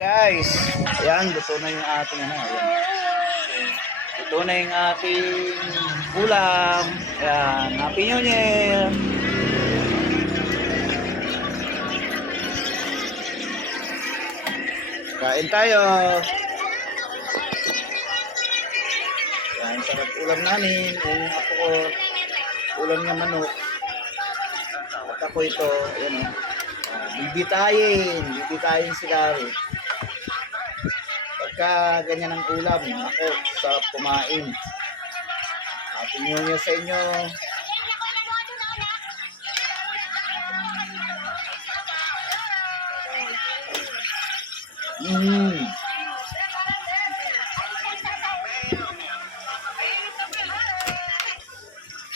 Guys, ayan, luto na yung ating ano, ayan. Luto na yung ating ulam. Ayan, Happy New Year! Kain tayo! Ayan, sarap ulam namin. Yung ako ko, ulam niya manok. At ako ito, ayan o. Ah, bibitayin, bibitayin si Gary. Pagka ganyan ang ulam, ako, sarap kumain. Happy New Year sa inyo. Mm.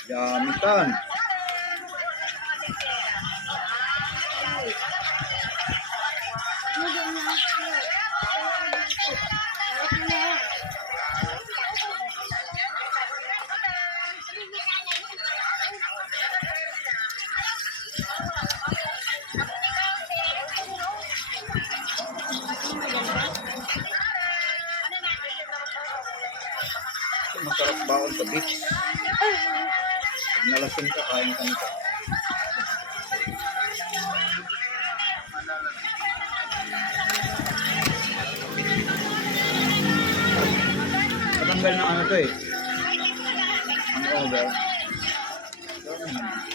Yummy kan. Baon sa beach. Nalasing ka, kain ka nito. Patanggal ng ano to eh. Ang over. Ay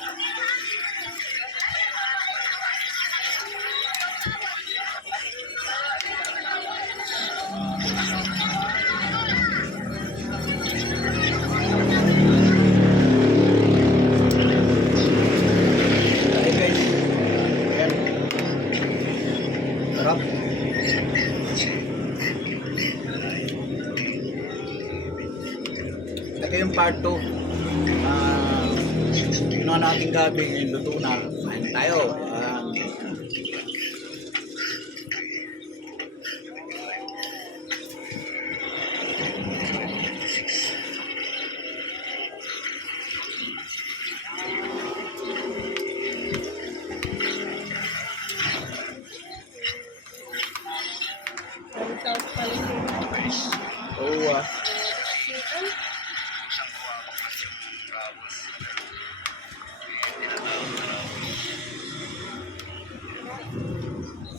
yung part 2. Ah, ginawa natin gabi, luto na. Kain tayo. Ah,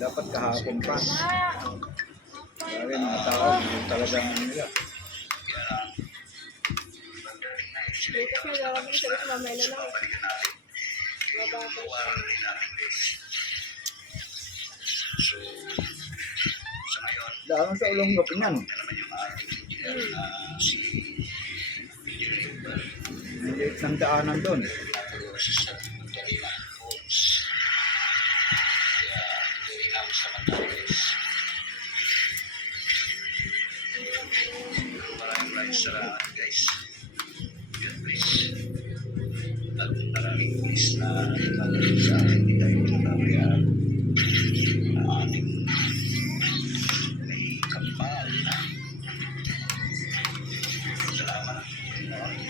Dapat kahapon pa. Sabi mga tao, yung talagang ano nila. Dahil sa ulong gapin yan. Maliit ng daanan doon. Salamat guys. God bless. At maraming bless na ibalik sa akin hindi tayo nakabayaran. Ang ating may kapal na. Salamat. Sa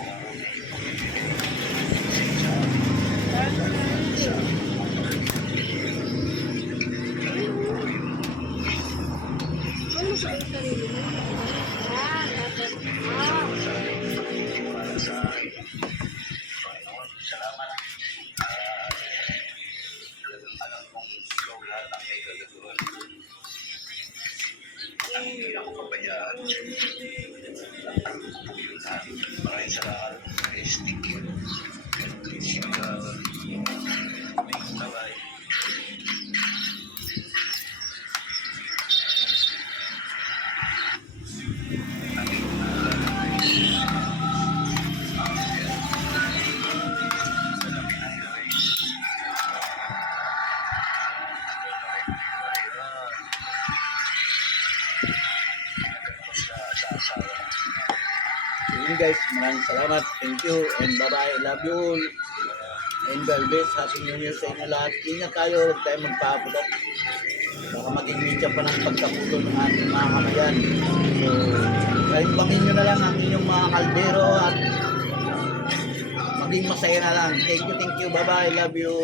Ang hindi ako pabayaan. Maraming salamat. Thank you. God bless you. Yun guys, maraming salamat. Thank you and bye-bye. Love you all. And God bless. Happy New Year sa inyo lahat. Ingat tayo. Huwag tayo magpaputok. Baka maging media pa ng pagkaputol ng ating mga kamayan. So, kalimbangin nyo na lang ang inyong mga kaldero at maging masaya na lang. Thank you, thank you. Bye-bye. Love you.